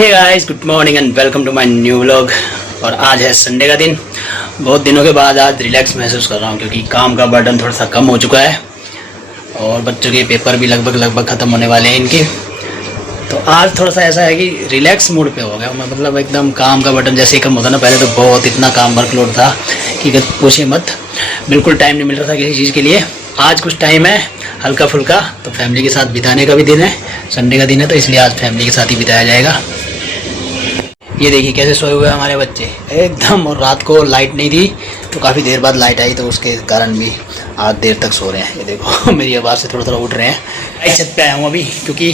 Hey guys, good morning and welcome to my new vlog. और आज है Sunday का दिन। बहुत दिनों के बाद आज रिलैक्स महसूस कर रहा हूँ क्योंकि काम का बर्डन थोड़ा सा कम हो चुका है और बच्चों के पेपर भी लगभग ख़त्म होने वाले हैं इनके। तो आज थोड़ा सा ऐसा है कि रिलैक्स मूड पे हो गया, मतलब एकदम काम का बर्डन जैसे ही कम होता ना। पहले तो बहुत इतना काम वर्कलोड था कि पूछिए मत, बिल्कुल टाइम नहीं मिल रहा था किसी चीज़ के लिए। आज कुछ टाइम है हल्का फुल्का, तो फैमिली के साथ बिताने का भी दिन है, संडे का दिन है, तो इसलिए आज फैमिली के साथ ही बिताया जाएगा। ये देखिए कैसे सोए हुए हैं हमारे बच्चे एकदम। और रात को लाइट नहीं थी तो काफ़ी देर बाद लाइट आई, तो उसके कारण भी आज देर तक सो रहे हैं। ये देखो मेरी आवाज़ से थोड़ा उठ रहे हैं। छत पे आया हूँ अभी क्योंकि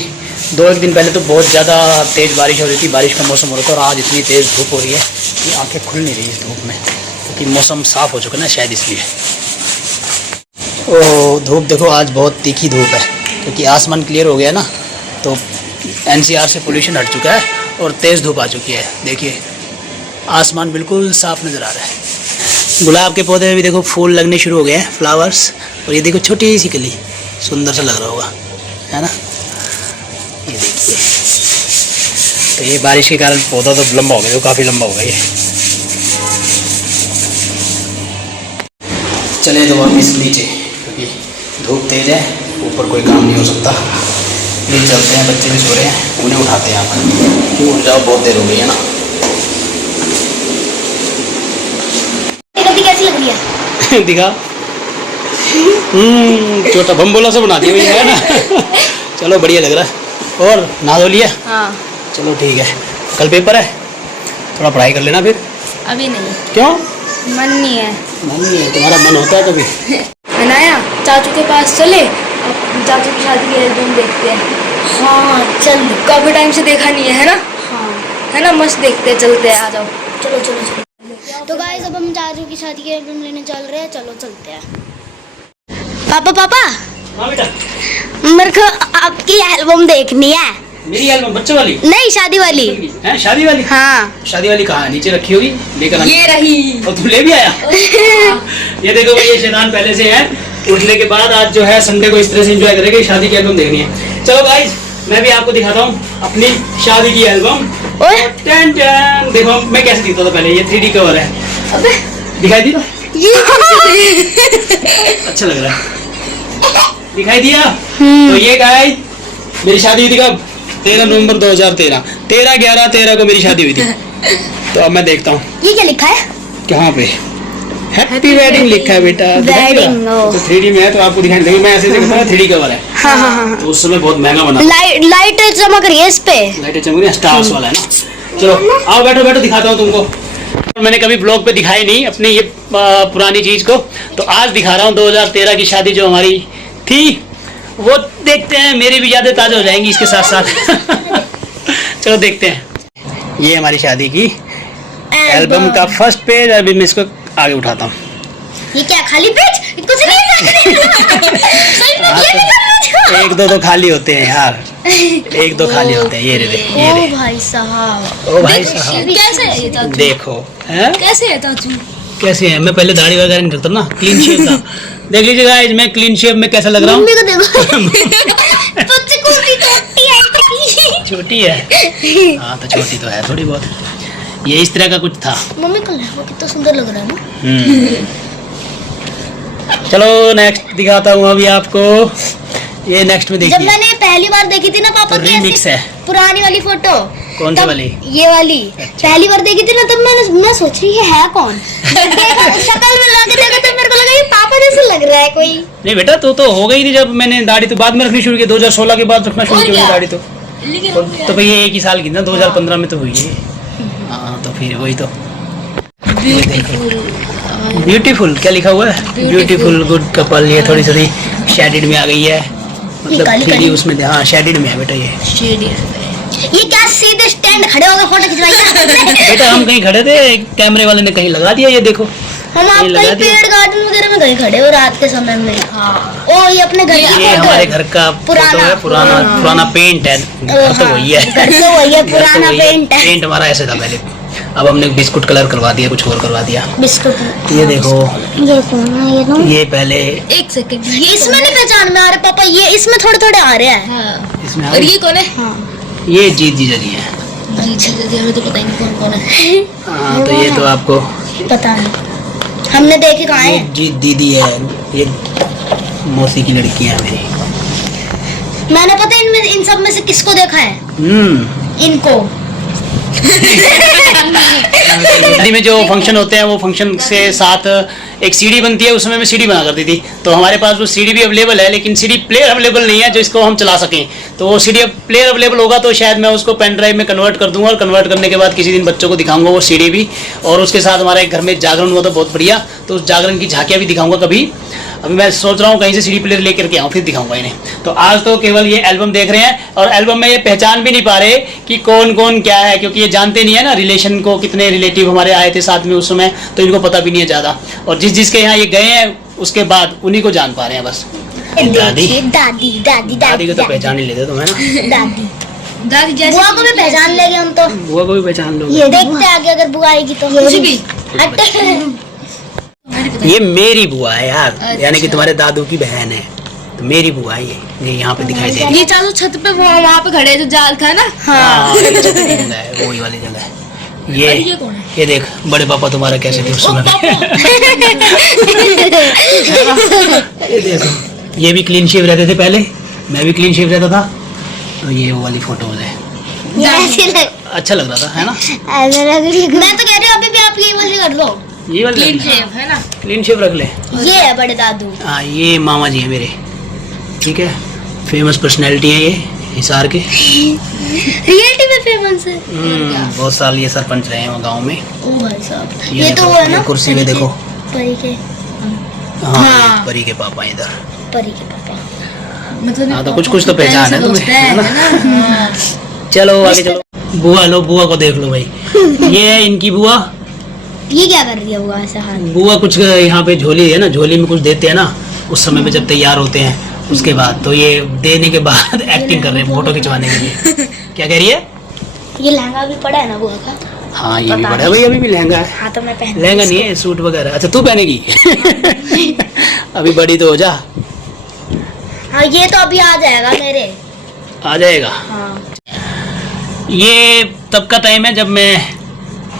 2-1 दिन पहले तो बहुत ज़्यादा तेज़ बारिश हो रही थी, बारिश का मौसम हो रहा था, और आज इतनी तेज़ धूप हो रही है कि आंखें खुल नहीं रही इस धूप में, क्योंकि मौसम साफ़ हो चुका है ना शायद इसलिए। ओ धूप देखो, आज बहुत तीखी धूप है क्योंकि आसमान क्लियर हो गया ना, तो NCR से पोल्यूशन हट चुका है और तेज़ धूप आ चुकी है। देखिए आसमान बिल्कुल साफ नज़र आ रहा है। गुलाब के पौधे में भी देखो फूल लगने शुरू हो गए हैं, फ्लावर्स। और ये देखो छोटी सी कली, सुंदर सा लग रहा होगा, है ना। ये देखिए, तो ये बारिश के कारण पौधा तो लंबा हो गया, तो काफ़ी लंबा हो गया ये। चले तो वापस नीचे क्योंकि धूप तेज़ है, ऊपर कोई काम नहीं हो सकता। नीचे चलते हैं, बच्चे भी सो रहे हैं, उन्हें उठाते हैं। आप क्यों उठ जाओ, बहुत देर हो गई है ना। कैसी लग रही है दिखा। छोटा बम्बोला से बना दिया भैया, है ना। चलो बढ़िया लग रहा है। और नहा धो लिया? हाँ। चलो ठीक है, कल पेपर है, थोड़ा पढ़ाई कर लेना फिर। अभी नहीं। क्यों? मन नहीं है। मन नहीं है? तुम्हारा मन होता है कभी? अनाया चाचू के पास चले, चाचू की शादी के एल्बम देखते हैं। हाँ चल, काफी टाइम से देखा नहीं है ना। हाँ है ना, मस्त देखते हैं, चलते हैं, आ जाओ। चलो चलो चलो। तो गाइस अब हम चाचू की शादी के एल्बम लेने चल रहे हैं, चलो चलते हैं। पापा पापा, हाँ बेटा, मेरे को आपकी एल्बम देखनी है। मेरी एल्बम बच्चों वाली? नहीं, शादी वाली है। शादी वाली? हाँ। शादी वाली कहाँ है? नीचे रखी होगी, लेकर ये रही। और तू ले भी आया? ये देखो भाई, ये शैतान पहले से है। उठने के बाद आज जो है संडे को इस तरह से एंजॉय करेंगे, शादी की एल्बम देखनी है। चलो गाइस, मैं भी आपको दिखाता हूँ अपनी शादी की एल्बम। टन टन, देखो मैं कैसे दिखता था पहले। ये 3D कवर है। अबे दिखाई दिया? अच्छा लग रहा है, दिखाई दिया? तो ये गाइस मेरी शादी हुई थी कब? 13 नवंबर 2013। 13/11/13 को मेरी शादी हुई थी। तो अब मैं देखता हूँ ये क्या लिखा है। कहाँ पे हैप्पी वेडिंग लिखा है बेटा। वेडिंग तो 3D में है तो आपको दिखाई देगी। मैं ऐसे देखता हूँ 3D कवर है। हाँ हाँ हाँ। तो उस समय बहुत महंगा बना। लाइट चमक रही है इस पे, लाइटें चमक रही है, स्टार्स वाला है ना। चलो आओ, बैठो बैठो, दिखाता हूँ तुमको। मैंने कभी ब्लॉग पे दिखाई नहीं अपनी ये पुरानी चीज को, तो आज दिखा रहा हूँ 2013 की शादी जो हमारी थी, वो देखते हैं। मेरी भी यादें ताज़ा हो जाएंगी इसके साथ साथ। चलो देखते हैं। ये हमारी शादी की एल्बम का फर्स्ट पेज। अभी मैं इसको आगे उठाता हूँ। ये क्या खाली पेज? कुछ नहीं है। एक दो तो खाली होते हैं यार, एक दो खाली होते हैं। ये रे ये रे। ओ भाई साहब, ओ भाई साहब, कैसे है ये चाचू? देखो है कैसे है चाचू? कैसे है। मैं पहले दाढ़ी वगैरह नहीं करता ना, क्लीन शेव था। देख लीजिए गाइस, मैं क्लीन शेव में कैसा लग रहा हूँ। मम्मी को देखो। बच्चे को भी छोटी है। छोटी है? हाँ तो छोटी तो है थोड़ी बहुत। ये इस तरह का कुछ था। मम्मी को देखो कितना सुंदर लग रहा है ना। चलो नेक्स्ट दिखाता हूँ अभी आपको। ये नेक्स्ट में देखिए। जब मैंने पहली बार देखी थी ना पापा की रीमिक्स है, पुरानी वाली फोटो। कौन सी वाली? ये वाली। अच्छा। पहली बार देखी थी ना, तब मैं सोच रही है कौन। शक्ल में लग देखा तो मेरे को लगा ये पापा जैसे लग रहा है कोई। नहीं बेटा, तो हो गई थी जब मैंने दाढ़ी तो बाद में रखनी शुरू की, 2016 के बाद रखना शुरू किया दाढ़ी। तो भैया एक ही साल की ना, 2015 में तो हुई है। हाँ तो फिर वही तो। ब्यूटीफुल क्या लिखा हुआ है? Beautiful good couple. ये थोड़ी सी शेडेड में आ गई है, मतलब 3D उसमें। हाँ शेडेड में है बेटा ये। ये क्या सीधे स्टैंड खड़े होकर फोटो खिंचवाई? बेटा हम कहीं खड़े थे, कैमरे वाले ने कहीं लगा दिया। ये देखो हम आप कहीं पेड़ गार्डन वगैरह में कहीं खड़े हो रात के समय में। हाँ। ओ ये अपने घर की, ये हमारे घर का पुराना पेंट है। घर तो वही है, पुराना पेंट है। पेंट हमारा ऐसे था पहले, अब हमने बिस्कुट कलर करवा दिया, कुछ और करवा दिया। बिस्कुट। ये देखो, ये कौन है? ये ना, ये पहले एक सेकंड, ये इसमें नहीं पहचान में आ रहे पापा, ये इसमें थोड़े थोड़े आ रहे हैं। इसमें और ये कौन है? ये जीत जीजा जी है। हमें तो पता ही नहीं कौन कौन है। हाँ तो ये तो आपको पता नहीं, हमने देखे कहाँ ये है। जी दीदी है, ये मौसी की लड़की है मेरी। मैंने पता है इनमें इन सब में से किसको देखा है, इनको। दिल्ली में जो फंक्शन होते हैं वो फंक्शन से साथ एक सीडी बनती है, उसमें मैं सीडी बना करती थी। तो हमारे पास वो सीडी भी अवेलेबल है, लेकिन सीडी प्लेयर अवेलेबल नहीं है जो इसको हम चला सकें। तो वो सीडी प्लेयर अवेलेबल होगा तो शायद मैं उसको पेन ड्राइव में कन्वर्ट कर दूंगा, और कन्वर्ट करने के बाद किसी दिन बच्चों को दिखाऊंगा वो सीडी भी। और उसके साथ हमारे घर में जागरण हुआ था बहुत बढ़िया, तो उस जागरण की झांकियाँ भी दिखाऊंगा कभी। अभी मैं सोच रहा हूँ कहीं से सीडी प्लेयर लेकर के आऊँ, फिर दिखाऊंगा इन्हें। तो आज तो केवल ये एल्बम देख रहे हैं, और एल्बम में ये पहचान भी नहीं पा रहे कि कौन कौन क्या है, क्योंकि ये जानते नहीं है ना रिलेशन को, कितने रिलेटिव हमारे आए थे साथ में उस समय, तो इनको पता भी नहीं है ज़्यादा। और जिस जिसके यहाँ ये गए हैं उसके बाद उन्हीं को जान पा रहे हैं बस। दादी दादी दादी दादी को तो पहचान ही लेते तुम, है ना? दादी दादी जैसे बुआ को भी पहचान लेंगे हम तो। बुआ को भी पहचान लो। ये देखते हैं आगे अगर बुआ आएगी तो। मुझे भी ये मेरी बुआ है यार, यानी कि तुम्हारे दादू की बहन है, तो मेरी बुआ है ये यहाँ पे दिखाई दे रही है। ये चालू छत पे वो वहाँ पे खड़े जो जाल था ना। हाँ जगह है, वही वाली जगह है। ये कौन है? ये देख बड़े पापा तुम्हारा कैसे थे उस समय। ये देखो, ये भी क्लीन शेव रहते थे पहले, मैं भी क्लीन शेव रहता था। तो ये वो वाली फोटोज है, अच्छा लग रहा था, है ना? मैं तो कह रही हूँ अभी भी आप ये वाली कर लो, ये वाली क्लीन शेव है ना, क्लीन शेव रख ले। ये है बड़े दादू। हाँ ये मामा जी है मेरे, ठीक है, फेमस पर्सनैलिटी है ये हिसार के। रियलिटी में फेमस है। बहुत साल ये सरपंच रहे हैं वो गाँव में। ओ भाई साहब, ये तो देखो, वो है ना ये कुर्सी पे देखो। परी के, हाँ ये परी के पापा इधर। परी के पापा मतलब। हाँ तो कुछ कुछ तो पहचान है तुम्हें, है ना? चलो आगे चलो। बुआ लो, बुआ को देख लो भाई। ये है इनकी बुआ। ये क्या कर रही है बुआ ऐसा हाथ? बुआ कुछ यहाँ पे झोली है ना, झोली में कुछ देते हैं ना उस समय में जब तैयार होते हैं, उसके बाद तो ये देने के बाद एक्टिंग कर रहे हैं फोटो खिंचवाने के लिए। क्या कह रही है? ये लहंगा भी पड़ा है ना बुआ का? हाँ ये भी बड़ा है भाई, अभी भी लहंगा है। हाँ तो मैं पहन लहंगा नहीं है, सूट वगैरह। अच्छा तू पहनेगी? अभी बड़ी तो हो जा। हाँ ये तो अभी आ जाएगा मेरे, आ जाएगा। हाँ। ये तब का टाइम है जब मैं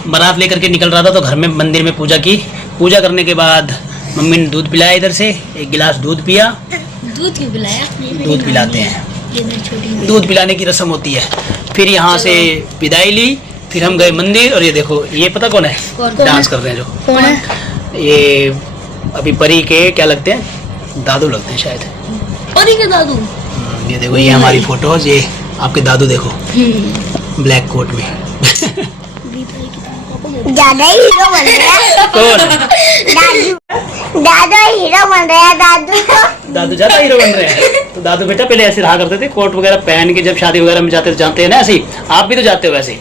बारात लेकर के निकल रहा था, तो घर में मंदिर में पूजा की। पूजा करने के बाद मम्मी ने दूध पिलाया, इधर से एक गिलास दूध पिया। दूध क्यों पिलाया? दूध पिलाते हैं, ये मेरी छोटी दूध पिलाने की रस्म होती है। फिर यहाँ से विदाई ली, फिर हम गए मंदिर। और ये देखो, ये पता कौन है? डांस कर रहे हैं जो। कौन है? ये अभी परी के क्या लगते हैं? दादू लगते हैं शायद। परी के दादू? ये देखो, ये हमारी फोटोज, ये आपके दादू देखो ब्लैक कोट में। ज्यादा हीरो बन रहा है। कौन? दादू दादा हीरो बन रहा है। दादू दादू ज्यादा हीरो बन रहे हैं। तो दादू बेटा पहले ऐसे रहा करते थे, कोट वगैरह पहन के, जब शादी वगैरह में जाते थे, जानते हैं ना, ऐसे ही आप भी तो जाते हो वैसे ही।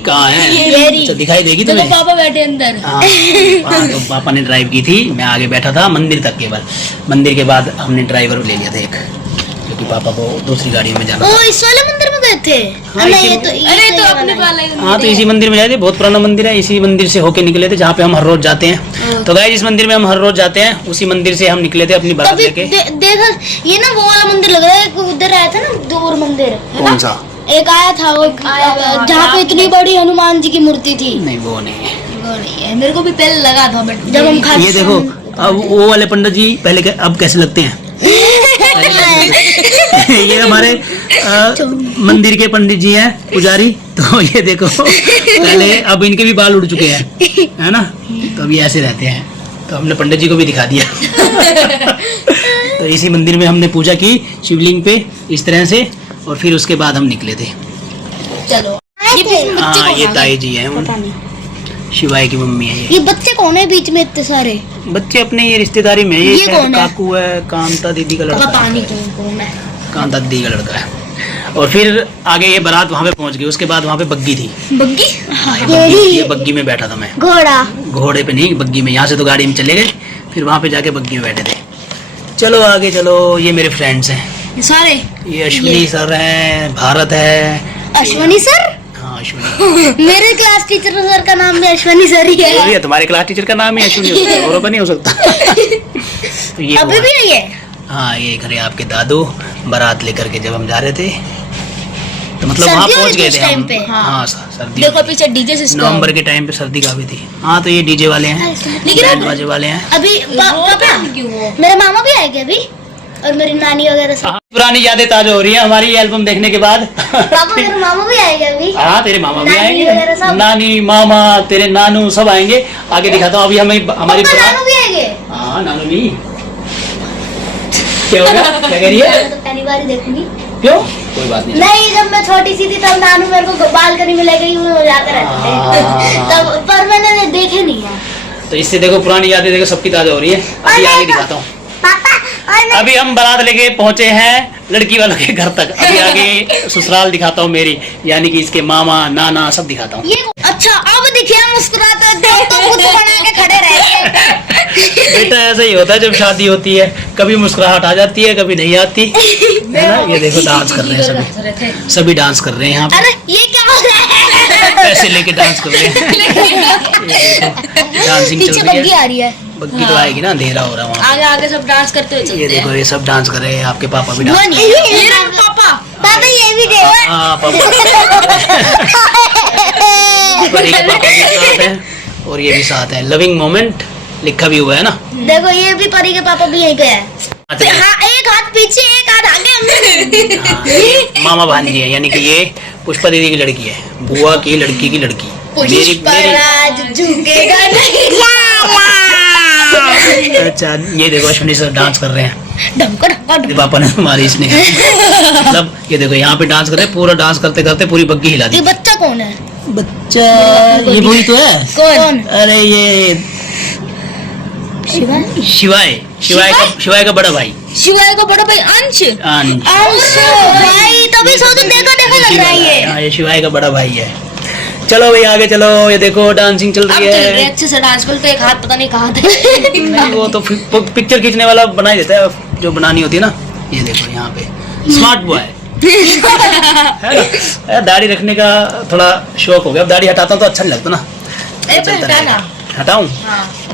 कहाँ है? अच्छा दिखाई देगी तुम्हें? पापा बैठे अंदर। हाँ तो पापा ने ड्राइव की थी, मैं आगे बैठा था मंदिर तक केवल। मंदिर के बाद हमने ड्राइवर ले लिया था एक, क्योंकि पापा को दूसरी गाड़ी में जाना। ओ इस वाले मंदिर में गए थे? हाँ, अरे ये तो अपने वाला ही। हाँ तो इसी मंदिर में जाए थे, बहुत पुराना मंदिर है। इसी मंदिर से होके निकले थे, जहाँ पे हम हर रोज जाते हैं। तो गाइस, जिस मंदिर में हम हर रोज जाते हैं उसी मंदिर से हम निकले थे अपनी बारात लेके। देखा ये ना, वो वाला मंदिर लग रहा है। उधर आया था ना दूर मंदिर, कौन सा? एक आया था वो जहाँ पे इतनी बड़ी हनुमान जी की मूर्ति थी। नहीं वो नहीं है, वो नहीं है। मेरे को भी पहले लगा था, बट जब हम ये देखो, अब वो वाले पंडित जी पहले अब कैसे लगते हैं? ये हमारे मंदिर के पंडित जी हैं, पुजारी। तो ये देखो पहले, अब इनके भी बाल उड़ चुके हैं, है ना? तो अभी ऐसे रहते हैं, तो हमने पंडित जी को भी दिखा दिया। तो इसी मंदिर में हमने पूजा की शिवलिंग पे इस तरह से, और फिर उसके बाद हम निकले थे। चलो हाँ ये ताई जी हैं, शिवाय की मम्मी है ये बच्चे कौन है बीच में इतने सारे? बच्चे अपने ये रिश्तेदारी में। ये कौन है? काकू है, कांता दीदी का लड़का। पता नहीं कौन है। कांता दीदी का लड़का है। और फिर आगे ये बारात वहाँ पे पहुँच गई। उसके बाद वहाँ पे बग्गी थी। बग्गी? ये बग्गी में बैठा था मैं। घोड़ा? घोड़े पे नहीं, बग्गी में। यहाँ से तो गाड़ी में चले गए, फिर वहाँ पे जाके बग्गी में बैठे थे। चलो आगे चलो। ये मेरे फ्रेंड्स हैं सारे। ये अश्विनी सर हैं, भारत है। अश्विनी सर? हाँ अश्विनी। मेरे क्लास टीचर सर का नाम भी अश्विनी सर ही है। तुम्हारे क्लास टीचर का नाम ही अश्विनी, औरों का नहीं हो सकता। तो ये अभी भी नहीं है? हाँ ये खड़े आपके दादू बारात लेकर के जब हम जा रहे थे तो मतलब वहाँ पहुँच गए थे हम। हाँ सर्दी देखो पीछे डीजे सिस्टम, नवंबर के टाइम पे सर्दी काफी थी। हाँ तो ये डीजे वाले हैं, बैंड बाजे वाले हैं। अभी पापा मेरे मामा भी आएंगे अभी और मेरी नानी वगैरह सब। पुरानी यादें ताजा हो रही है हमारी ये एल्बम देखने के बाद। पापा मेरे मामा भी आएंगे अभी। हाँ तेरे मामा भी नानी आएंगे, वगैरह सब। नानी मामा तेरे नानू सब आएंगे। आगे दिखाता हूँ अभी हमें हमारी नानू भी आएंगे। हाँ नानू भी। क्या होगा, क्या कह रही है? मैं तो पहली बार ही देखूंगी। क्यों? कोई बात नहीं। नहीं जब मैं छोटी सी थी तब नानू मेरे को बालकनी में ले गई, वो जाकर रहते थे तब, पर मैंने देखे नहीं है। तो इससे देखो पुरानी यादें देखो सबकी ताजा हो रही है। अभी आगे दिखाता हूँ। अभी हम बारात लेके पहुंचे हैं लड़की वालों के घर तक। अभी आगे ससुराल दिखाता हूँ मेरी, यानी कि इसके मामा नाना सब दिखाता हूँ। ये अच्छा अब देखिए मुस्कुराते तो मुंह बना के खड़े रहते। बेटा ऐसा ही होता है जब शादी होती है, कभी मुस्कुराहट आ जाती है कभी नहीं आती है ना। ये देखो डांस कर रहे हैं सभी डांस कर रहे हैं यहाँ पे। अरे ये क्या हो रहा है? पैसे लेके डांस कर रहे हैं। डांसिंग चल पीछे रही बग्गी है। आ रही है। बग्गी तो आएगी ना, अंधेरा हो रहा है वहाँ। आगे आगे सब डांस करते हुए ये देखो ये सब डांस कर रहे हैं। आपके पापा भी डांस पापा पापा ये भी देखो। हाँ पापा परी के पापा भी साथ हैं और ये भी साथ हैं। लविंग मोमेंट लिखा भी हुआ है ना। देखो ये भी परी के पापा भी यहीं पे है। अच्छा। हाँ एक हाथ पीछे एक हाथ आगे। हाँ, ये मामा भांजी है, यानी कि ये पुष्पा दीदी की लड़की है, बुआ की लड़की की लड़की। झुकेगा नहीं। अच्छा ये देखो अश्विनी सर डांस कर रहे हैं। ढमका ढमका पापा ने हमारी इसने मतलब ये देखो यहाँ पे डांस कर रहे हैं। पूरा डांस करते करते पूरी बग्गी हिला दी। ये बच्चा कौन है? बच्चा ये वही तो है। कौन? अरे ये शिवाय का बड़ा भाई। शिवाय का बड़ा भाई अंश। अंश भाई तभी सो तो देखा देखा लग रहा है ये। हाँ ये शिवाय का बड़ा भाई है। चलो भाई आगे चलो। ये देखो डांसिंग चल रही है। अच्छे से डांस करते एक हाथ पता नहीं कहाँ था। वो तो पिक्चर खींचने वाला बना ही देता है जो बनानी होती है ना। ये देखो यहाँ पे स्मार्ट बॉय है ना। दाढ़ी रखने का थोड़ा शौक हो गया। अब दाढ़ी हटाता हूँ तो अच्छा नहीं लगता ना। चलता रहेगा। हटाऊं?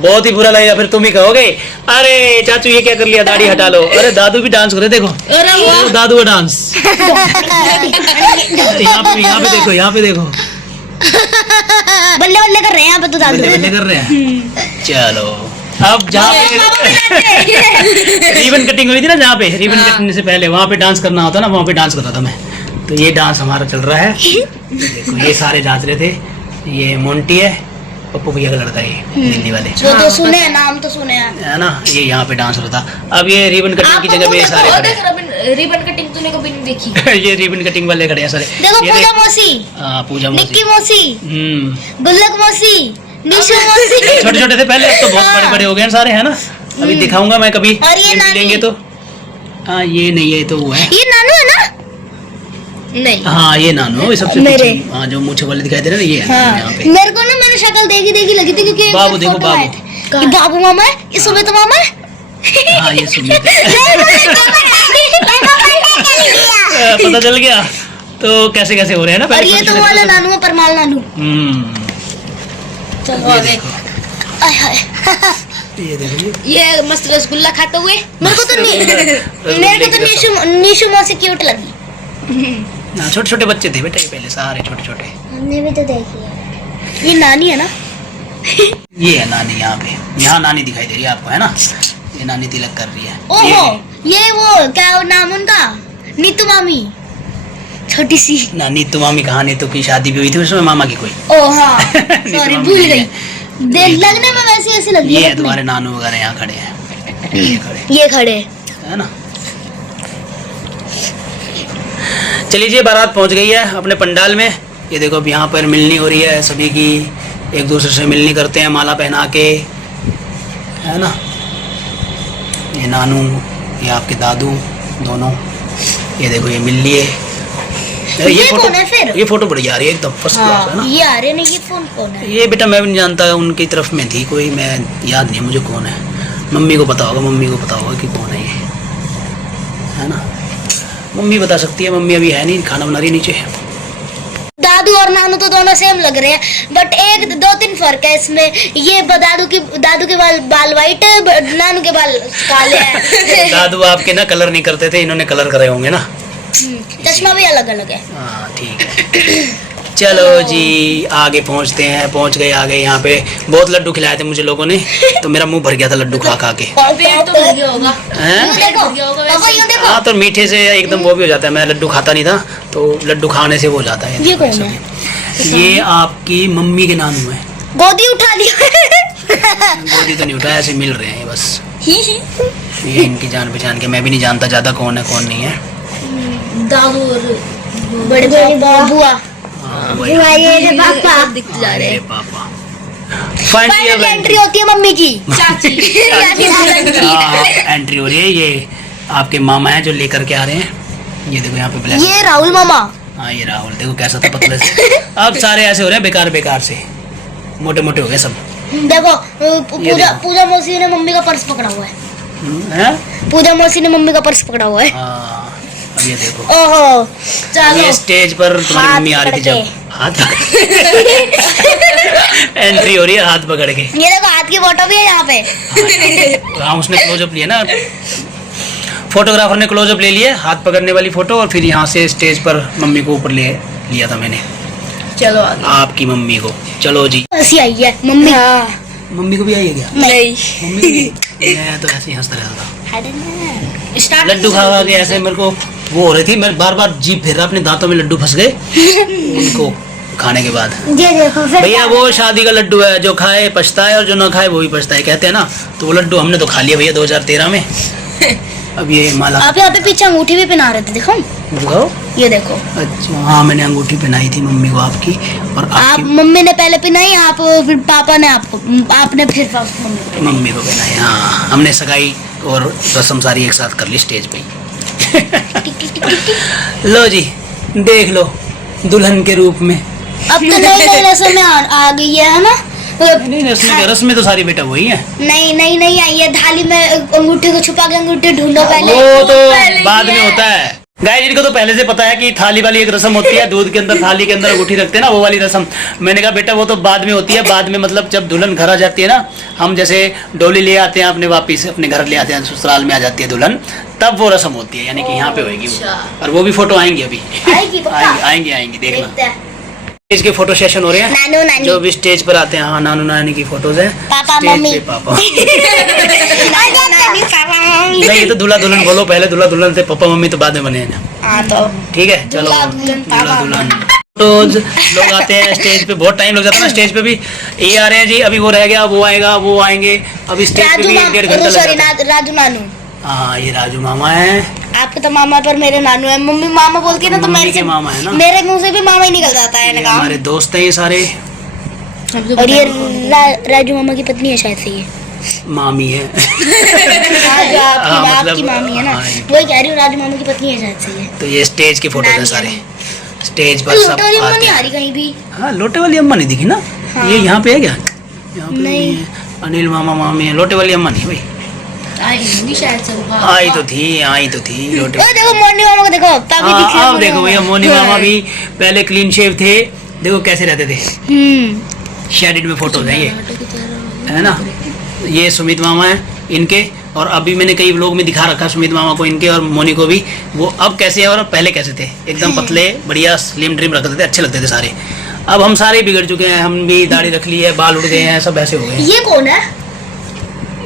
बहुत ही बुरा लगेगा फिर तुम ही कहोगे अरे चाचू ये क्या कर लिया, दाढ़ी हटा लो। अरे दादू भी डांस करे देखो। अरे दादू का डांस। यहाँ पे देखो, यहाँ पे देखो बल्ले बल्ले कर रहे हैं यहाँ पे तो दादू। बल्ले कर रहे हैं। चलो अब जहाँ पे रिबन कटिंग हुई थी ना, जहाँ पे रिबन कटिंग से पहले वहाँ पे डांस करना होता ना, वहाँ पे डांस कर रहा था मैं। तो ये डांस हमारा चल रहा है। देखो ये सारे नाच रहे थे। ये मोंटी है, पप्पू भैया का लड़का है दिल्ली वाले। जो तो सुने नाम तो सुने है ना। ये यहाँ पे डांस हो रहा था। अब ये रिबन कटिंग की जगह पे ये सारे खड़े हैं। रिबन कटिंग तूने कभी नहीं देखी? ये रिबन कटिंग वाले खड़े हैं सारे। देखो पूजा मौसी। हाँ पूजा मौसी, निक्की मौसी, गुल्लक मौसी, निशु मौसी। छोटे छोटे थे पहले, अब तो बहुत बड़े बड़े हो गए हैं सारे, है ना। अभी दिखाऊंगा मैं कभी मिलेंगे तो। हाँ ये नहीं है तो वो है। ये नानू है ना? नहीं हाँ ये नानू, ये सबसे पीछे। हाँ जो मुझे वाले दिखाई दे रहे हैं ये है यहाँ पे। मेरे को ना मैंने शक्ल देखी देखी लगी थी क्योंकि बाबू देखो बाबू। ये बाबू मामा है, ये सुमित मामा है। हाँ ये सुमित पता चल गया। तो कैसे कैसे हो रहे हैं ना। और ये तो वाला नानू है, परमाल नानू। चलो आगे। ये देखो ये मस्त रसगुल्ला खाते हुए मेरे को तो निशु मौसी क्यूट लगी। छोटे छोटे बच्चे थे बेटा ये पहले, सारे छोटे छोटे। हमने भी तो देखी है। ये नानी है ना? ये है नानी। यहाँ पे यहाँ नानी दिखाई दे रही है आपको, है ना। ये नानी तिलक कर रही है। ओहो ये वो क्या नाम उनका? नीतू मामी, छोटी सी। ना नीतू मामी कहाँ, नीतू की शादी भी हुई थी उसमें मामा की कोई। ओ हाँ सॉरी भूल गई। लगने में वैसी ऐसी लगी। ये है तुम्हारे नानू वगैरह यहाँ खड़े हैं। ये खड़े है ना। चलिए जी बारात पहुंच गई है अपने पंडाल में। ये देखो अब यहाँ पर मिलनी हो रही है सभी की, एक दूसरे से मिलनी करते हैं माला पहना के, है ना। ये नानू, ये आपके दादू दोनों। ये देखो ये मिल लिए। ये फोटो कौन है फिर? ये फोटो बढ़िया आ रही है एकदम फर्स्ट क्लास, है ना। ये आ रहे नहीं, ये कौन है? ये बेटा मैं भी नहीं जानता, उनकी तरफ में थी कोई, मैं याद नहीं मुझे कौन है। मम्मी को पता होगा, मम्मी को पता होगा कि कौन है ये, है ना। मम्मी बता सकती है, मम्मी अभी है नहीं, खाना बना रही नीचे। दादू और नानू तो दोनों सेम लग रहे हैं, बट एक दो तीन फर्क है इसमें। ये दादू के बाल वाइट है, नानू के बाल काले हैं। दादू आपके ना कलर नहीं करते थे, इन्होंने कलर करे होंगे ना। चश्मा भी अलग अलग है। हाँ ठीक है। चलो जी आगे पहुंचते हैं। पहुंच गए आगे। यहाँ पे बहुत लड्डू खिलाए थे मुझे लोगों ने, तो मेरा मुंह भर गया था लड्डू खा खा के। पेट तो भर गया होगा। हैं? देखो हाँ तो मीठे से एकदम वो भी हो जाता है। मैं लड्डू खाता नहीं था, तो लड्डू खाने से वो हो जाता है। ये कौन है? ये आपकी मम्मी के नानू है। गोदी उठा दिया। गोदी तो नहीं उठाया, ऐसे मिल रहे हैं ये बस। ये इनकी जान पहचान के, मैं भी नहीं जानता ज्यादा कौन है कौन नहीं है। दादू और बड़े बुआ। हाँ, वही। ये पापा दिखते जा रहे हैं। पापा फाइनल एंट्री होती है मम्मी की। चाची एंट्री हो रही है। ये आपके मामा है जो लेकर के आ रहे हैं। ये देखो यहाँ पे ब्लैक। ये राहुल मामा। हाँ ये राहुल, देखो कैसा था पतले से। अब सारे ऐसे हो रहे हैं बेकार बेकार से, मोटे मोटे हो गए सब। देखो पूजा मौसी ने मम्मी का पर्स पकड़ा हुआ है। पूजा मौसी ने मम्मी का पर्स पकड़ा हुआ है। हाँ अब ये देखो। ओहो चलो। ये स्टेज पर तुम्हारी मम्मी आ रही थी जब हाथ एंट्री हो रही है हाथ पकड़ के। ये देखो हाथ की फोटो भी है यहाँ पे। हाँ उसने क्लोजअप लिया ना, फोटोग्राफर ने क्लोजअप ले लिया हाथ पकड़ने वाली फोटो, और फिर यहाँ से स्टेज पर मम्मी को ऊपर ले लिया था मैंने। चलो आगे। आपकी मम्मी को। चलो जी ऐसी आई है मम्मी। मम्मी को भी आई है क्या? नहीं मम्मी मैं तो ऐसे ही हंसता रहता था। स्टार्ट। लड्डू खा खा के ऐसे मेरे को वो हो रही थी, मैं बार बार जीभ फेर रहा, अपने दांतों में लड्डू फंस गए उनको खाने के बाद। ये देखो भैया वो शादी का लड्डू है, जो खाए पछताए और जो ना खाए वो भी पछताए, कहते हैं ना। तो वो लड्डू हमने तो खा लिया भैया 2013 में। अब ये माला आप यहाँ पे पीछे अंगूठी भी पहना रहे थे, देखो दिखाओ। ये देखो। अच्छा हाँ मैंने अंगूठी पहनाई थी मम्मी को आपकी, और आप आपकी मम्मी ने पहले पहनाई, आप फिर पापा ने आपको, आपने फिर मम्मी को पहनाई। हाँ हमने सगाई और रस्म सारी एक साथ कर ली स्टेज पे ही। लो जी देख लो दुल्हन के रूप में। अब तो नई नई रस्में आ गई है ना। नहीं रस्में तो सारी बेटा वही है। नहीं आई है। थाली में अंगूठी को छुपा के अंगूठी ढूंढो पहले। वो तो बाद में होता है। गाइस इनको तो पहले से पता है कि थाली वाली एक रस्म होती है, दूध के अंदर थाली के अंदर अंगूठी रखते हैं ना, वो वाली रस्म। मैंने कहा बेटा वो तो बाद में होती है। बाद में मतलब जब दुल्हन घर आ जाती है ना, हम जैसे डोली ले आते हैं अपने वापिस अपने घर ले आते हैं, ससुराल में आ जाती है दुल्हन, तब वो रस्म होती है, यानी कि यहाँ पे होगी वो। और वो भी फोटो आएंगी अभी। आएंगी देखना। स्टेज के फोटो सेशन हो रहे हैं। नानू नानी जो भी स्टेज पर आते हैं, हाँ नानू नानी की फोटोज है। पापा स्टेज मम्मी। पे पापा। नहीं ये तो दूल्हा दुल्हन बोलो, पहले दूल्हा दुल्हन थे, पापा मम्मी तो बाद में बने हैं ना। तो ठीक है चलो दूल्हा दुल्हन फोटोज। लोग आते हैं स्टेज पे, बहुत टाइम लग जाता है ना स्टेज पे भी। ये आ रहे हैं जी, अभी वो रह गया, वो आएगा, वो आएंगे। अभी स्टेज पे भी 1.5 घंटा लग जाता है। राजू नानू। हाँ ये राजू मामा है। आपके तो मामा पर मेरे नानू है। मम्मी मामा बोलती है ना तो मम्मी के मामा है ना। मेरे मुंह से भी मामा ही निकल जाता है। हमारे दोस्त हैं ये सारे। और ये राजू मामा की पत्नी है शायद से, ये मामी है। आपकी मामी है ना, वही कह रही हूँ, राजू मामा की पत्नी है शायद से ये। तो ये स्टेज के फोटो है सारे। स्टेज पर सब लोटे वाली अम्मा आते नहीं आ हैं। रही कहीं भी। हाँ लोटे वाली अम्मा नहीं दिखी ना। ये यहाँ पे है क्या? यहाँ पे नहीं। है। अनिल मामा मामी है, लोटे वाली अम्मा नहीं भाई। शायद से आई तो थी लोटे। देखो मोनी मामा को देखो। अब देखो भैया मोनी मामा भी पहले क्लीन शेव थे, देखो कैसे रहते थे। शेडेड में फोटो है ये, है ना। ये सुमित मामा है इनके, और अभी मैंने कई व्लॉग में दिखा रखा सुमित मामा को इनके, और मोनी को भी। वो अब कैसे है और पहले कैसे थे, एकदम पतले बढ़िया स्लिम ड्रिम रखते थे, अच्छे लगते थे सारे। अब हम सारे बिगड़ चुके हैं, हम भी दाढ़ी रख ली है, बाल उड़ गए हैं, सब ऐसे हो गए। ये कौन है?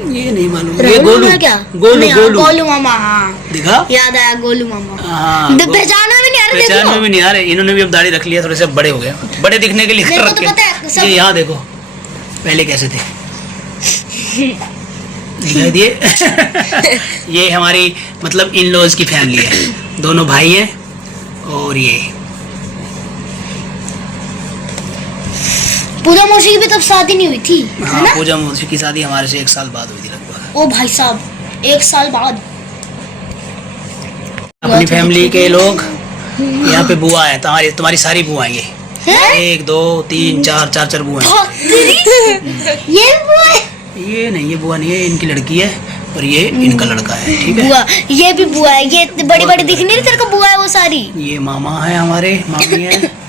ये नहीं मालूम। ये गोलू क्या? गोलू मामा। हाँ दिखा, याद आया गोलू मामा। हाँ पहचाना भी नहीं आ रहा। पहचान में भी नहीं आ रहे। इन्होंने भी अब दाढ़ी रख लिया, थोड़े से बड़े हो गए, बड़े दिखने के लिए मेरे कर को तो रखे। पता है सब। ये यहाँ देखो पहले कैसे थे, दिखाई दिए। ये हमारी मतलब इन लॉज की फैमिली है, दोनों भाई हैं। और ये पूजा मौसी की भी तब शादी नहीं हुई थी, है हाँ ना? पूजा मौसी की शादी हमारे से 1 साल बाद हुई थी लगभग। ओ भाई साहब 1 साल बाद। अपनी फैमिली के लोग यहाँ पे बुआ है, तुम्हारी सारी बुआ ये 1 2 3 4 4 बुआ है। ये बुआ है? ये नहीं, ये बुआ नहीं है, इनकी लड़की है, और ये इनका लड़का है। ठीक है बुआ, ये भी बुआ है। ये बड़ी बड़ी दिख नहीं रही तेरे को बुआ है वो सारी। ये मामा है हमारे, मामी है।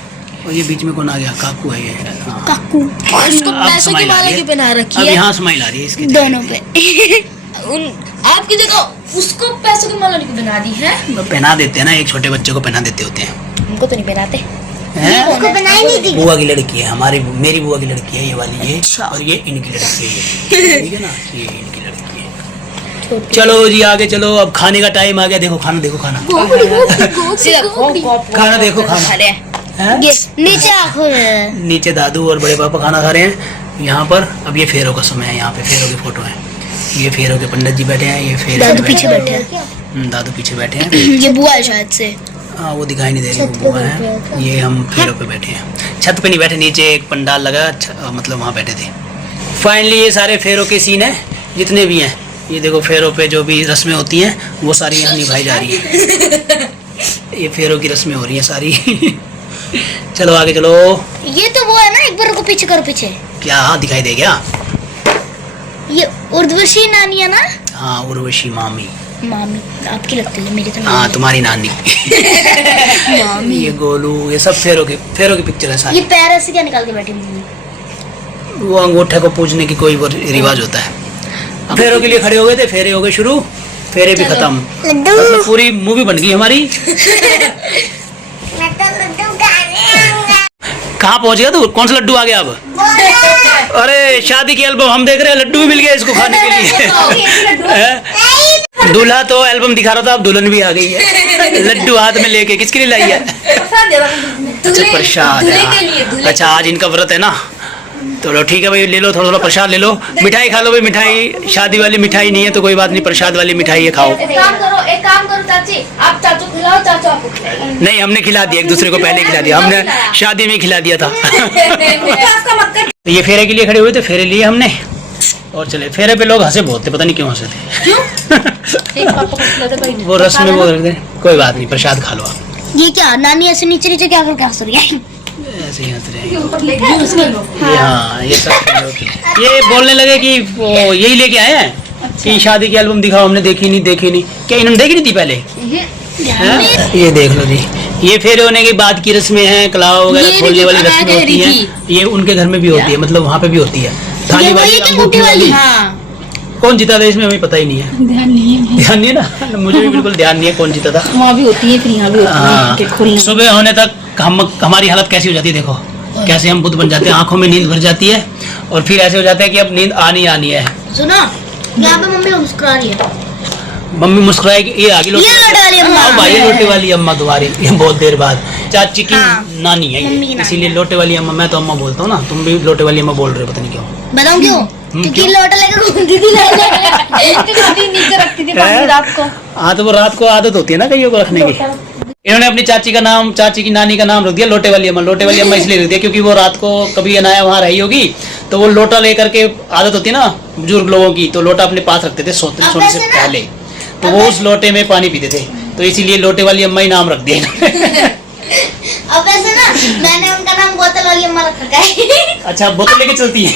और ये बीच में कौन आ गया? काकू है ये। हाँ। काकू उसको अब पैसों की स्माइल आ माला रही की है। पहना रखी अब है यहाँ स्माइल आ रही है इसकी दोनों पे। आपकी जगह उसको पैसों की माला की बना दी है। पहना देते हैं ना, एक छोटे बच्चे को पहना देते होते हैं। उनको तो नहीं पहनाते हैं? उसको बनाई नहीं थी। बुआ की लड़की है हमारी, मेरी बुआ की लड़की है ये वाली, ये अच्छा। और ये इनकी लड़की है ये, ठीक है ना, ये इनकी लड़की है। चलो जी आगे चलो, अब खाने का टाइम आ गया। देखो खाना, देखो खाना, खाना देखो खाना। हैं? नीचे आंखों में नीचे दादू और बड़े पापा खाना खा रहे हैं यहाँ पर। अब ये फेरों का समय है, यहाँ पे फेरों की फोटो है। ये फेरों के पंडित जी बैठे हैं, ये फेरे दादू पीछे बैठे हैं। दादू पीछे बैठे हैं। ये बुआ है शायद से। हाँ वो दिखाई नहीं दे रही, वो बुआ है। ये हम फेरों पे बैठे हैं, छत पे नहीं बैठे, नीचे एक पंडाल लगा, मतलब वहाँ बैठे थे। फाइनली ये सारे फेरों के सीन हैं जितने भी हैं। ये देखो फेरों पे जो भी रस्में होती हैं वो सारी यहाँ निभाई जा रही है। ये फेरों की रस्में हो रही हैं सारी। चलो आगे चलो। ये तो वो है ना, एक बार को पीछे करो, पीछे क्या दिखाई दे गया? ये उर्वशी नानी है ना? हाँ उर्वशी मामी। मामी आपकी लगती है, मेरी तो हाँ नानी तुम्हारी नानी। है। मामी ये गोलू, ये सब फेरों की पिक्चर है सारी। ये पैर से क्या निकाल के बैठी हुई? वो अंगूठे को पूजने की कोई वो रिवाज होता है। फेरों के लिए खड़े हो गए थे, फेरे हो गए शुरू, फेरे भी खत्म, मतलब पूरी मूवी बन गई हमारी। कहाँ पहुंच गया तू? कौन सा लड्डू आ गया अब? अरे शादी की एल्बम हम देख रहे हैं, लड्डू भी मिल गया इसको खाने के लिए। दूल्हा तो एल्बम दिखा रहा था, अब दुल्हन भी आ गई है लड्डू हाथ में लेके। किसके लिए लाई है? अच्छा प्रसाद। अच्छा आज इनका व्रत है ना, तो ठीक है भाई, ले लो थोड़ा थोड़ा प्रसाद ले लो, मिठाई खा लो भाई। मिठाई शादी वाली मिठाई नहीं है तो कोई बात नहीं, प्रसाद वाली मिठाई है, खाओ। एक काम करो चाची, आप चाचू खिलाओ, चाचू आपको खिलाओ। नहीं हमने खिला दिया, एक दूसरे को पहले खिला दिया, हमने शादी में खिला दिया था। तो ये फेरे के लिए खड़े हुए थे, फेरे लिए हमने और चले। फेरे पे लोग हंसे बहुत थे, पता नहीं क्यों हंसे थे। वो रस में वो रख दे, कोई बात नहीं, प्रसाद खा लो आप। ये क्या नानी ऐसे नीचे नीचे क्या करके हंस रही है? ऐसे ही हंस रहे हैं। हाँ ये सब लोग ये बोलने लगे कि वो यही लेके आए हैं कि शादी की एल्बम दिखाओ। हमने देखी नहीं। क्या इन्होंने देखी नहीं थी पहले? हैं? ये देख लो जी, ये फेरे होने के बाद की रस्में हैं, कलाव वगैरह खोलने वाली रस्में होती हैं। ये उनके घर में भी होती है, मतलब वहाँ पे भी होती है। थाली वाली, अंगूठी वाली। कौन जीता था इसमें हमें पता ही नहीं है, ध्यान नहीं है ना, मुझे भी बिल्कुल ध्यान नहीं है कौन जीता था। वहाँ भी होती है, फिर यहाँ भी होती है। सुबह होने तक हमारी हालत कैसी हो जाती है, देखो कैसे हम बुद्ध बन जाते हैं, आंखों में नींद भर जाती है और फिर ऐसे हो जाता है कि अब नींद आनी है। सुनो यहाँ पे मम्मी मुस्कुरा रही है। मम्मी मुस्कुराएगी। ये आगे लोटे वाली अम्मा, भाई लोटे वाली अम्मा तुम्हारी, ये बहुत देर बाद चाची की नानी है ये, इसीलिए लोटे वाली अम्मा। मैं तो अम्मा बोलता हूँ ना, तुम भी लोटे वाली अम्मा बोल रहे हो, पता नहीं क्यों। बताऊँ क्यों? क्योंकि लोटा लेकर घूमती थी, नीचे रखती थी पानी रात को। हाँ तो वो रात को आदत होती है ना कईयों को रखने की। इन्होंने अपनी चाची का नाम, चाची की नानी का नाम रख दिया लोटे वाली अम्मा। लोटे वाली अम्मा इसलिए रख दिया क्योंकि वो रात को कभी अनाया वहाँ रही होगी, तो वो लोटा लेकर के, आदत होती है ना बुजुर्ग लोगों की, तो लोटा अपने पास रखते थे सोने से पहले, तो वो उस लोटे में पानी पीते थे, तो इसीलिए लोटे वाली अम्मा ही नाम रख दिया। अब वैसे ना मैंने उनका नाम बोतल वाली अम्मा रख रखा है। अच्छा बोतल लेके चलती है।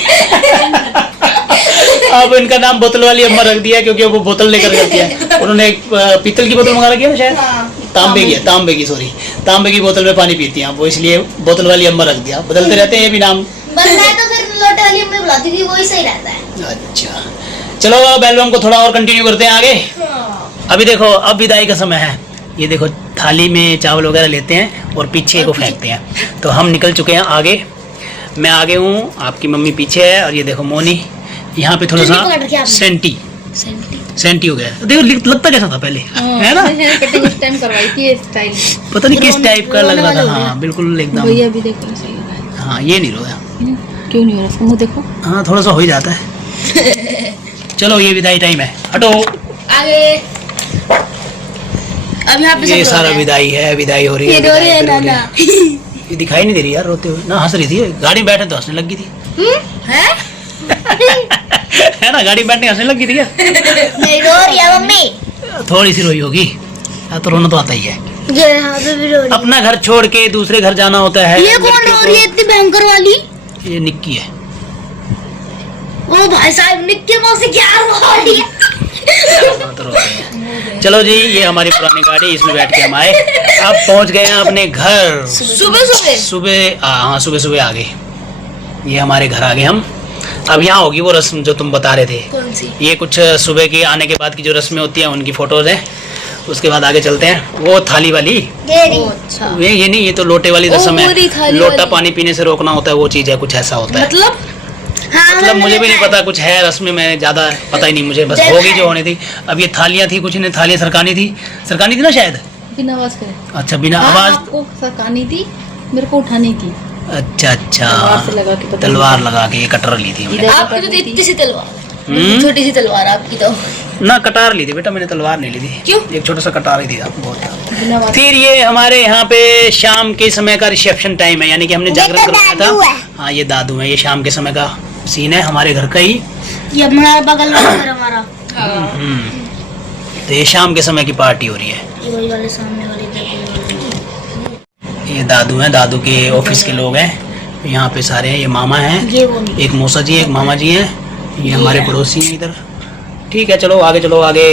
अब इनका नाम बोतल वाली अम्मा रख दिया क्योंकि वो बोतल लेकर चलती है। उन्होंने एक पीतल की बोतल मंगा रखी है ना शायद, तांबे की बोतल में पानी पीती हैं वो, इसलिए बोतल वाली अम्मा रख दिया। बदलते रहते हैं ये भी नाम। बनना है तो फिर लोटे वाली अम्मा बुलाती हूँ, वही सही रहता है। अच्छा चलो अब एल्बम को थोड़ा और कंटिन्यू करते हैं आगे। अभी देखो अब विदाई का समय है। ये देखो थाली में चावल वगैरह लेते हैं और पीछे को फेंकते हैं। तो हम निकल चुके हैं आगे, मैं आगे हूँ, आपकी मम्मी पीछे है, और ये देखो मोनी यहाँ पे थोड़ा सा सेंटी हो गया। देखो लगता कैसा था पहले, है ना? कटिंग उस टाइम करवाई थी स्टाइल, पता नहीं किस टाइप का लग रहा था। हाँ बिल्कुल एकदम। भैया भी देखो सही हो रहा है। हाँ ये नहीं रोया, क्यों नहीं हो रहा? मुँह देखो। हाँ थोड़ा सा हो ही जाता है। चलो ये विदाई टाइम है, हटो आगे। अब यहाँ पे ये सारा विदाई है, विदाई हो रही है। ये दिखाई नहीं दे रही यार रोते हुए ना, हंस रही थी गाड़ी में बैठे तो हंसने लगी थी। है ना, गाड़ी में बैठने हंसने लगी थी क्या? नहीं रो रही है मम्मी, थोड़ी सी रोई होगी, तो रोना तो आता ही है। भी रो रही। अपना घर छोड़ के दूसरे घर जाना होता है। ये कौन रो रही है इतनी भयंकर वाली? ये निक्की है। ओ भाई साहब, निक्की मौसी क्या रो रही है? तो रोते हैं। चलो जी, ये हमारी पुरानी गाड़ी, इसमें बैठ के हम आए। अब पहुंच गए हैं अपने घर। सुबह हाँ, सुबह आ गए। ये हमारे घर आ गए हम। अब यहाँ होगी वो रस्म जो तुम बता रहे थे। कौन सी? ये कुछ सुबह के आने के बाद की जो रस्में होती हैं उनकी फोटोज हैं। उसके बाद आगे चलते हैं। वो थाली वाली, अच्छा। ये नहीं, ये तो लोटे वाली रस्म पूरी है। थाली लोटा वाली। पानी पीने से रोकना होता है, वो चीज़ है, कुछ ऐसा होता है। मतलब मुझे भी नहीं पता, कुछ है रस्में, मैं ज़्यादा पता ही नहीं मुझे, बस होगी जो होनी थी। अब ये थालियाँ थी, कुछ ने थालियाँ सरकानी थी ना शायद। बिना आवाज करे। अच्छा, बिना आवाज। आपको सरकानी थी, मेरे को उठानी थी। अच्छा तलवार से लगा के, तलवार लगा के ये कटर ली थी हमने। आपकी तो इतनी सी तलवार, छोटी सी तलवार आपकी तो। ना, कटार ली थी बेटा, मैंने तलवार नहीं ली थी। क्यों? एक छोटा सा कटार ही थी बहुत। बिना आवाज। फिर ये हमारे यहाँ पे शाम के समय का रिसेप्शन टाइम है, यानी कि हमने जागरण करवाया था। हाँ, ये दादू है। ये शाम के समय का सीन है, हमारे घर का ही। ये हमारा बगल वाला घर हमारा। तो ये शाम के समय की पार्टी हो रही है। ये वही वाले सामने वाले ये दादू हैं, दादू के ऑफिस के लोग हैं यहाँ पे सारे हैं। ये मामा हैं, ये वो एक मौसा जी, एक मामा जी हैं। ये हमारे पड़ोसी हैं इधर। ठीक है, चलो आगे, चलो आगे।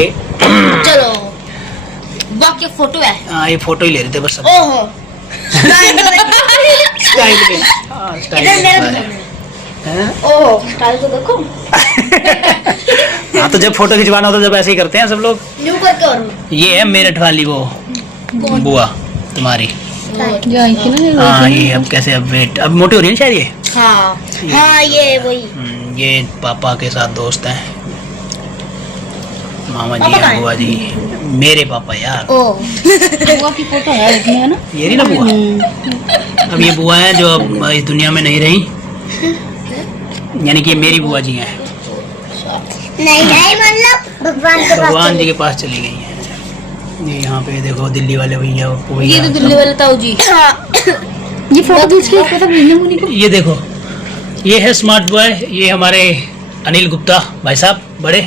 चलो, बाकी फोटो है। हाँ, ये फोटो ही ले रहे थे बस सब। ओहो, स्टाइल में। हाँ, स्टाइल में। हैं? ओहो, स्टाइल तो देखो। हाँ, तो जब फोटो खिंचवाना होता है, जब ऐसे ही करते हैं सब लोग। न्यू करके और ये है मेरठ वाली वो बुआ तुम्हारी। जो आई थी ना, हाँ, ये अब कैसे, अब वेट, अब मोटी हो रही है ना शायद ये। हाँ, ये वही। ये पापा के साथ दोस्त हैं, मामा जी पापा कहाँ हैं, हैं? बुआ जी, मेरे पापा यार। बुआ की फोटो है इसमें, है ना? ये नहीं ना बुआ। अब ये बुआ है जो अब इस दुनिया में नहीं रही, यानी कि ये मेरी बुआ जी हैं। नहीं मतलब भगवान जी के पास चली गई हैं। ये यहाँ पे देखो दिल्ली वाले भैया, ये तो दिल्ली वाले ताऊ जी। ये फोटो खींच के पता भेजना मुनी को। ये देखो, ये है स्मार्ट बॉय। ये हमारे अनिल गुप्ता भाई साहब, बड़े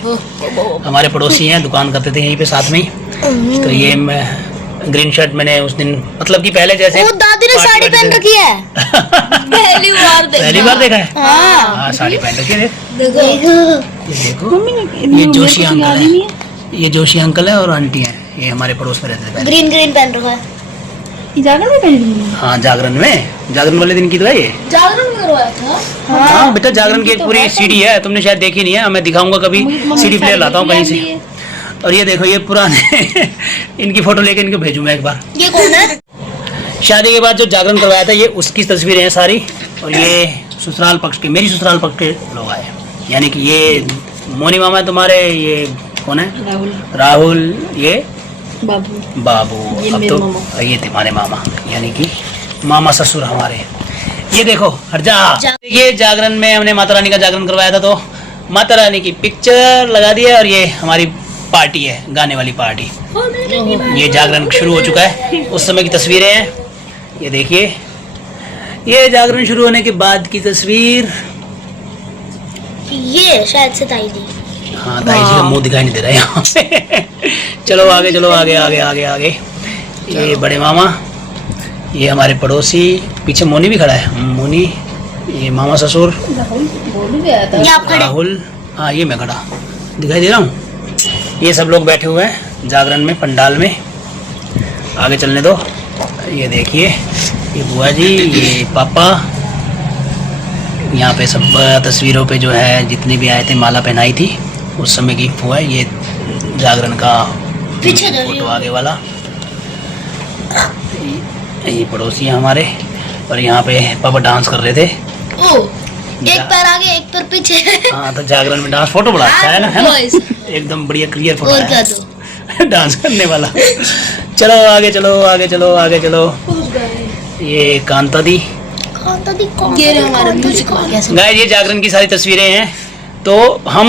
हमारे पड़ोसी हैं, दुकान करते थे यहीं पे साथ में ही। तो ये मैं ग्रीन शर्ट मैंने उस दिन, मतलब कि पहले जैसे वो दादी ने साड़ी पहन रखी है। पहली बार देखा है। हाँ। हाँ, साड़ी पहन रखी है। देखो ये देखो, ये जोशी अंकल है। ये जोशी अंकल है और आंटी है, ये हमारे पड़ोस में रहते थे पहले। ग्रीन पहन रखा है। जागरण में पहन। हाँ, जागरण वाले दिन की तो है ये। जागरण में करवाया था। हाँ बेटा, जागरण की एक पूरी सीडी है, तुमने शायद देखी नहीं है, मैं दिखाऊंगा कभी, सीडी प्लेयर लाता हूँ कहीं से। और ये देखो, ये पुराने इनकी फोटो लेके इनको भेजूंगा एक बार। ये कौन है? शादी के बाद जो जागरण करवाया था, ये उसकी तस्वीरें हैं सारी। और ये ससुराल पक्ष के, मेरी ससुराल पक्ष के लोग आए, यानी कि ये मोनी मामा है तुम्हारे, ये कौन है? राहुल, ये बाबू। ये अब मेरे तो मामा। ये तुम्हारे मामा, यानी कि मामा ससुर हमारे। ये देखो, हट जा। ये जागरण में हमने माता रानी का जागरण करवाया था, तो माता रानी की पिक्चर लगा दी है। और ये हमारी पार्टी है, गाने वाली पार्टी। ये जागरण शुरू हो चुका है, उस समय की तस्वीरें हैं। ये देखिए, ये जागरण शुरू होने के बाद की तस्वीर। ये शायद से ताई दी। हाँ, दाई जी का मुंह दिखाई नहीं दे रहा है यहाँ पे। चलो आगे, चलो आगे आगे आगे आगे। ये बड़े मामा, ये हमारे पड़ोसी, पीछे मोनी भी खड़ा है, मोनी। ये मामा ससुर राहुल। हाँ, ये मैं खड़ा दिखाई दे रहा हूँ। ये सब लोग बैठे हुए हैं जागरण में, पंडाल में। आगे चलने दो। ये देखिए, ये बुआ जी, ये पापा। यहाँ पे सब तस्वीरों पे जो है जितने भी आए थे, माला पहनाई थी उस समय की वो है। ये जागरण का पीछे फोटो आगे वाला। ये पड़ोसी हैं हमारे। और यहाँ पे पापा डांस कर रहे थे। ओ, एक पैर आगे एक पैर पीछे। हाँ, तो जागरण में डांस, फोटो बड़ा अच्छा है ना, है ना? एकदम बढ़िया क्लियर फोटो और क्या है। तो डांस करने वाला। चलो आगे, चलो आगे, चलो आगे, चलो। ये कांता दी, ये हमारे म्यूजिक वाले। गाइस, ये जागरण की सारी तस्वीरें हैं। तो हम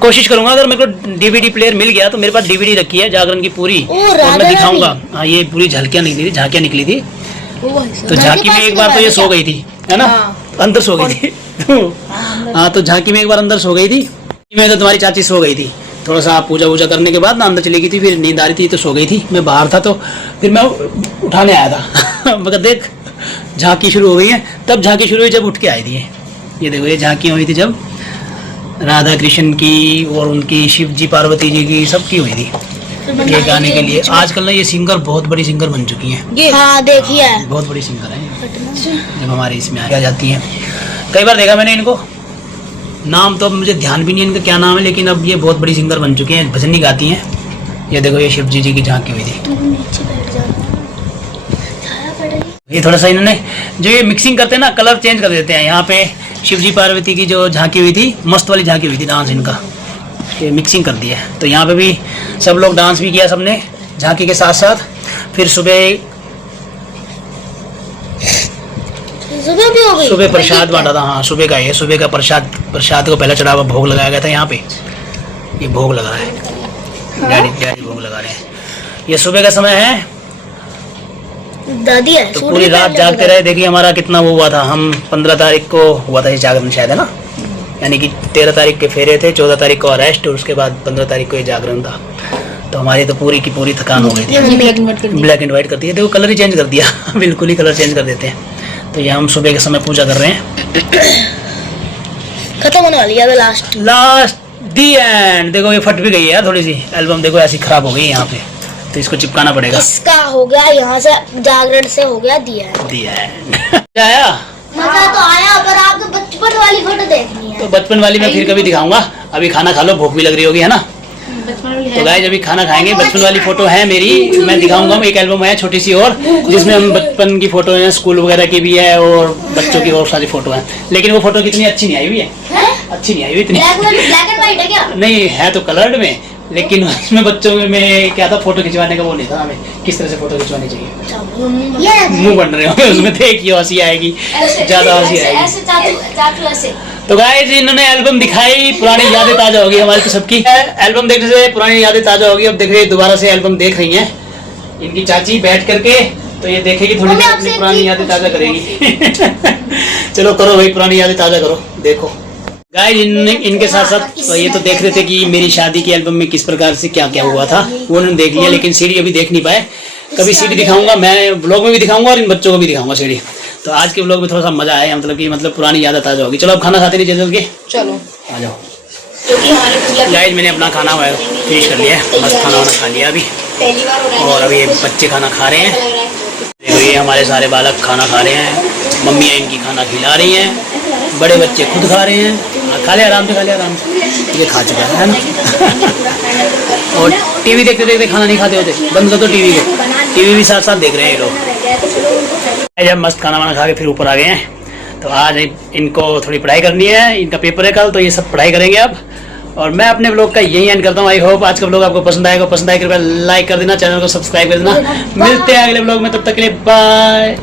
कोशिश करूंगा, अगर मेरे को डीवीडी प्लेयर मिल गया तो मेरे पास डीवीडी रखी है जागरण की पूरी, और मैं दिखाऊंगा। हाँ, ये पूरी झांकियां निकली थी। तो झांकी में एक बार तो ये सो गई थी, है ना? अंदर सो गई थी। हाँ, तो झांकी में एक बार अंदर सो गई थी। मैं तो तुम्हारी चाची सो गई थी, थोड़ा सा पूजा वूजा करने के बाद ना अंदर चली गई थी, फिर नींद आ रही थी तो सो गई थी। मैं बाहर था तो फिर मैं उठाने आया था। मगर देख, झांकी शुरू हो गई है। तब झांकी शुरू हुई जब उठ के आई थी। ये देखो, ये झांकी हुई थी जब राधा कृष्ण की और उनकी शिव जी पार्वती जी की सबकी हुई थी ये गाने के लिए। आजकल ना ये सिंगर बहुत बड़ी सिंगर बन चुकी हैं। हाँ देखिए, बहुत बड़ी सिंगर है जब हमारे इसमें आ जाती हैं। कई बार देखा मैंने इनको, नाम तो अब मुझे ध्यान भी नहीं है इनका क्या नाम है, लेकिन अब ये बहुत बड़ी सिंगर बन चुकी हैं, भजन ही गाती हैं। ये देखो ये शिव जी की झांकी हुई थी। ये थोड़ा सा इन्होंने जो ये मिक्सिंग करते हैं ना, कलर चेंज कर देते हैं। यहाँ पे शिव जी पार्वती की जो झांकी हुई थी, मस्त वाली झांकी हुई थी डांस इनका, ये मिक्सिंग कर दिया है। तो यहाँ पे भी सब लोग डांस भी किया सबने झांकी के साथ साथ। फिर सुबह भी हो गई, सुबह प्रसाद बांटा था। हाँ सुबह का, ये सुबह का प्रसाद को पहला चढ़ावा भोग लगाया गया था। यहाँ पे ये भोग लगा है, डैडी भोग लगा रहे हैं। ये सुबह का समय है, दादी है तो पूरी रात जागते रहे। देखिए हमारा कितना वो हुआ था, हम 15 तारीख को हुआ था ये जागरण शायद, है ना, यानी कि 13 तारीख के फेरे थे, 14 तारीख को अरेस्ट और उसके बाद 15 तारीख को ये जागरण था। तो हमारी तो पूरी की पूरी थकान हो गई थी। ब्लैक एंड व्हाइट कर दिया, देखो कलर ही चेंज कर दिया बिल्कुल ही कलर चेंज कर देते हैं। तो ये हम सुबह के समय पूजा कर रहे हैं। खत्म होने वाली है, लास्ट दी एंड। देखो ये फट भी गई है यार थोड़ी सी एल्बम, देखो ऐसी खराब हो गई यहाँ पे, तो इसको चिपकाना पड़ेगा। इसका हो गया यहाँ से जागरण से हो गया दिया आया मजा तो आया, पर आपको बचपन वाली फोटो देखनी है। तो बचपन वाली मैं फिर कभी दिखाऊंगा। अभी खाना खा लो, भूख भी लग रही होगी, है ना। तो गाइस अभी खाना खाएंगे। बचपन वाली फोटो है मेरी, मैं दिखाऊंगा। एक एल्बम है छोटी सी और, जिसमें हम बचपन की फोटो है, स्कूल वगैरह की भी है और बच्चों की और सारी फोटो है। लेकिन वो फोटो कितनी अच्छी नहीं आई हुई है, अच्छी नहीं आई हुई इतनी। ब्लैक एंड व्हाइट है क्या? नहीं है तो कलर्ड में, लेकिन उसमें बच्चों में क्या था, फोटो खिंचवाने का वो नहीं था हमें, किस तरह से फोटो खिंचवानी चाहिए। मुंह बन रहे हो उसमें, देखिए हंसी आएगी, ज्यादा हंसी आएगी। तो गाइस इन्होंने एल्बम दिखाई, पुरानी यादें ताजा होगी हमारी तो सबकी। एल्बम देखने से पुरानी यादें ताजा होगी। अब देख रहे दोबारा से एल्बम देख रही हैं इनकी चाची बैठ करके, तो ये देखेगी थोड़ी देर अपनी पुरानी यादें ताजा करेगी चलो करो भाई, पुरानी यादें ताजा करो। देखो गाइस इनके साथ साथ तो ये तो देख रहे थे कि मेरी शादी की एल्बम में किस प्रकार से क्या क्या हुआ था, वो उन्होंने देख लिया, लेकिन सीडी अभी देख नहीं पाए। कभी सीडी दिखाऊंगा मैं, ब्लॉग में भी दिखाऊंगा और इन बच्चों को भी दिखाऊंगा सीडी। तो आज के ब्लॉग में थोड़ा सा मजा आया, मतलब पुरानी यादें ताजा होगी। चलो अब खाना खाते नहीं चल के, चलो आ जाओ। गाइस मैंने अपना खाना फिनिश कर लिया है, मस्त खाना वाना खा लिया अभी, और अभी बच्चे खाना खा रहे हैं। देखो ये हमारे सारे बालक खाना खा रहे हैं, मम्मियाँ इनकी खाना खिला रही हैं, बड़े बच्चे खुद खा रहे हैं। खा ले आराम से, खा ले आराम से, ये खा चुका है ना और टीवी देखते देखते खाना नहीं खाते होते, बंद कर दो टीवी को, टीवी भी साथ साथ देख रहे हैं ये लोग। जब मस्त खाना वाना खा के फिर ऊपर आ गए हैं। तो आज इनको थोड़ी पढ़ाई करनी है, इनका पेपर है कल, तो ये सब पढ़ाई करेंगे अब। और मैं अपने ब्लॉग का यही एंड करता हूँ। आई होप आज का ब्लॉग आपको पसंद आएगा, पसंद आए कृपया लाइक कर देना, चैनल को सब्सक्राइब कर देना। मिलते हैं अगले ब्लॉग में, तब तक के लिए बाय।